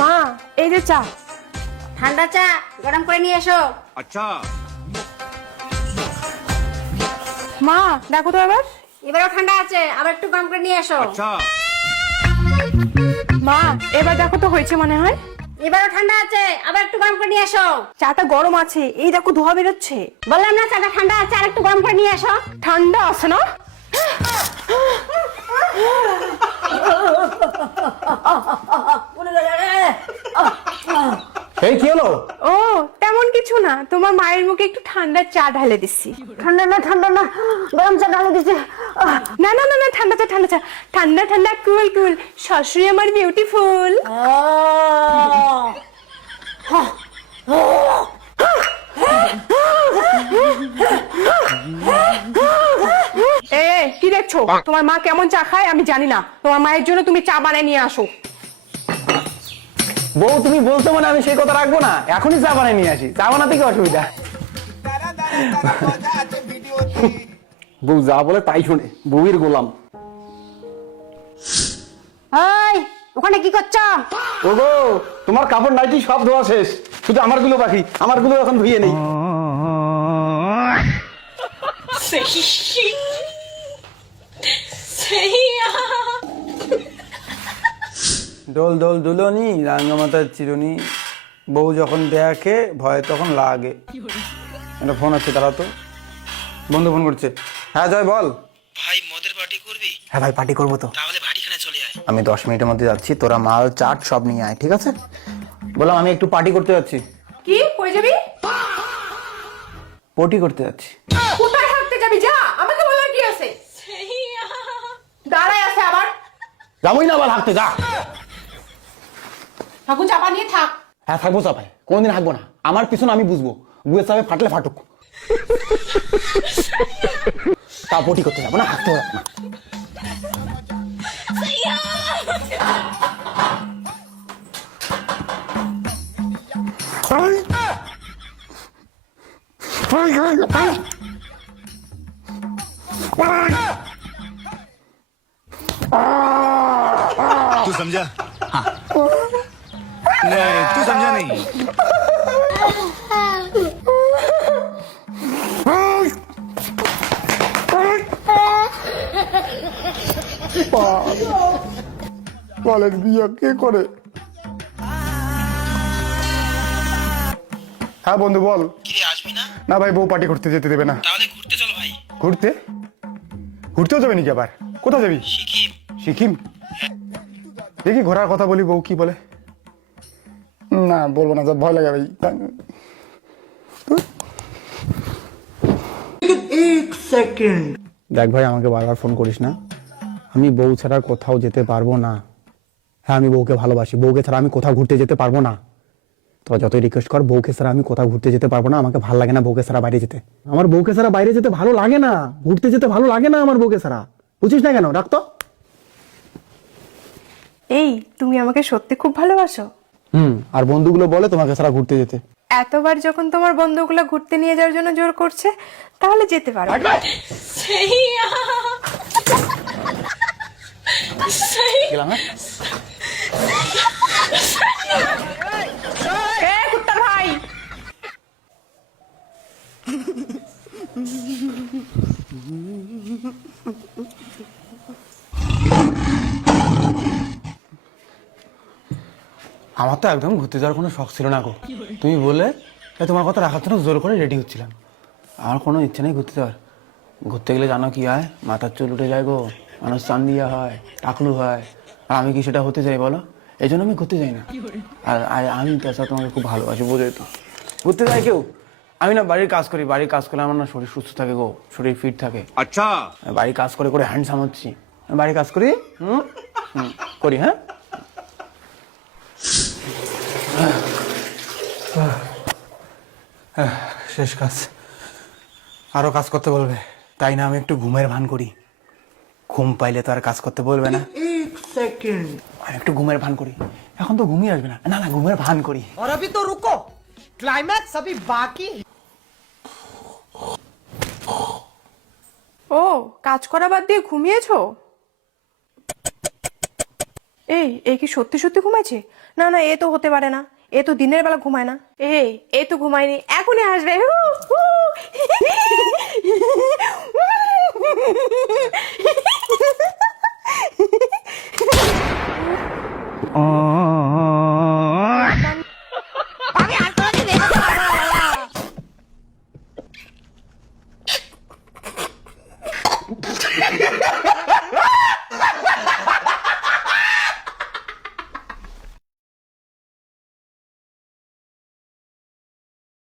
মা এই যে চা। ঠান্ডা চা গরম করে নিয়ে এসো। আচ্ছা। মা দেখো তো এবারও ঠান্ডা আছে, আবার একটু গরম করে নিয়ে এসো। আচ্ছা। মা এবার দেখো তো হয়েছে মনে হয়। এবারও ঠান্ডা আছে, আবার একটু গরম করে নিয়ে এসো। চাটা গরম আছে, এই দেখো ধোয়া বেরোচ্ছে। বললাম না চাটা ঠান্ডা আছে, আর একটু গরম করে নিয়ে এসো। ঠান্ডা আছে না? এই কি হলো? ও তেমন কিছু না, তোমার মায়ের মুখে একটু ঠান্ডা চা ঢালে দিচ্ছি। ঠান্ডা না গরম চা ঢালে দিছে। না না না না, ঠান্ডা চা ঠান্ডা চা, ঠান্ডা ঠান্ডা কুল কুল। শাশুড়ি আমার বিউটিফুল। এ কি দেখছো? তোমার মা কেমন চা খায় আমি জানি না, তোমার মায়ের জন্য তুমি চা বানিয়ে নিয়ে আসো। বউ তুমি বলছো মানে আমি সেই কথা রাখবো না, এখনই চা বানাই নিয়ে আসি। চা বানাতে কি অসুবিধা? বউ যা বলে তাই শুনে, বউয়ের গোলাম। এই ওখানে কি করছো? ওগো তোমার কাপড় নাইটি সব ধোয়া শেষ, শুধু আমার গুলো বাকি। আমার গুলো এখন ধুয়ে নেই। দোল দোল দুলনি রাঙ্গামাতার চিরুনি, বউ যখন দেখে ভয় তখন লাগে। একটা ফোন আছে, দাঁড়াও তো। বন্ধু ফোন করছে। হ্যাঁ জয় বল। ভাই মদের পার্টি করবি? হ্যাঁ ভাই পার্টি করবো তো। তাহলে ভাটিখানে চলে আয়। আমি 10 মিনিটের মধ্যে যাচ্ছি, তোরা মাল চাট সব নিয়ে আয়, ঠিক আছে? বললাম আমি একটু পার্টি করতে যাচ্ছি। কি কই যাবি? পটি করতে যাচ্ছি। কোথায় থাকতে যাবি? যা, আমাকে বলার কি আছে? দাঁড়ায় আছে আবার। যাবোই না আবার হাঁটতে, যা। ঠাকুর চাপা নিয়ে থাক। হ্যাঁ থাকবো চাপায়, কোনোদিন হাঁকবো না। আমার পিছনে আমি বুঝবো, গুয়ে চাপে ফাটলে ফাটুক। তা পটি করতে যাবো না, হাঁকতে হবে না। तू समझा? हाँ। नहीं तू समझा नहीं। বলেন বিয়ে কে করে? হ্যাঁ বন্ধু বল। কিরে আসবি না? না ভাই, বউ পার্টি করতে যেতে দেবে না। তাহলে ঘুরতে চলো ভাই। ঘুরতে? ঘুরতেও যাবে নাকি আবার? কোথায় যাবি? সিকিম। সিকিম? দেখি ঘোরার কথা বলি, বউ কি বলে। না বলবো না, ভয় লাগে ভাই। দেখ ভাই, আমাকে বারবার ফোন করিস না। আমি বউ ছাড়া কোথাও যেতে পারবো না। হ্যাঁ আমি বউকে ভালোবাসি, বউকে ছাড়া আমি কোথাও ঘুরতে যেতে পারবো না। তোরা যতই রিকোয়েস্ট কর, বউকে ছাড়া আমি কোথাও ঘুরতে যেতে পারবো না। আমাকে ভালো লাগে না বউকে ছাড়া বাইরে যেতে। আমার বউকে ছাড়া বাইরে যেতে ভালো লাগে না, ঘুরতে যেতে ভালো লাগে না আমার বউকে ছাড়া। বুঝিস না কেন? রাখতো। এই তুমি আমাকে সত্যি খুব ভালোবাসো? আর বন্ধুগুলো বলে তোমাকে ছাড়া ঘুরতে যেতে। এতবার যখন তোমার বন্ধুগুলো ঘুরতে নিয়ে যাওয়ার জন্য জোর করছে, তাহলে যেতে পারো। গেলাম, হ্যাঁ? কুত্তার ভাই, আমার তো একদম ঘুরতে যাওয়ার কোনো শখ ছিল না গো। তুমি বলে তোমার কথা রাখার জন্য জোর করে রেডি হচ্ছিলাম। আমার কোনো ইচ্ছে নেই ঘুরতে যাওয়ার। ঘুরতে গেলে জানো কি হয়? মাথার চুল উঠে যায় গো, মানুষ চান দিয়া হয়, টাকলু হয়। আর আমি কি সেটা হতে চাই বলো? এই জন্য আমি ঘুরতে যাই না। আর আমি তাছাড়া তোমাকে খুব ভালোবাসি, বোঝোই তো। ঘুরতে যাই কেউ? আমি না বাড়ির কাজ করি, বাড়ির কাজ করলে আমার না শরীর সুস্থ থাকে গো, শরীর ফিট থাকে। अच्छा। বাড়ির কাজ করে করে হ্যান্ডসাম হচ্ছি। বাড়ির কাজ করি, করি। হ্যাঁ শেষ কাজ, আরো কাজ করতে বলবে, তাই না আমি একটু ঘুমের ভান করি। ঘুম পাইলে তো আর কাজ করতে বলবে না। আমি একটু ঘুমের ভান করি। এখন তো ঘুমিয়ে আসবে না, না না ঘুমের ভান করি। और अभी तो रुको, क्लाइमैक्स अभी बाकी। ও কাজ করা বাদ দিয়ে ঘুমিয়েছো? এ কি সত্যি সত্যি ঘুমাইছে? না না, এ তো হতে পারে না, এ তো দিনের বেলা ঘুমায় না। এ তো ঘুমায়নি, এখনই আসবে।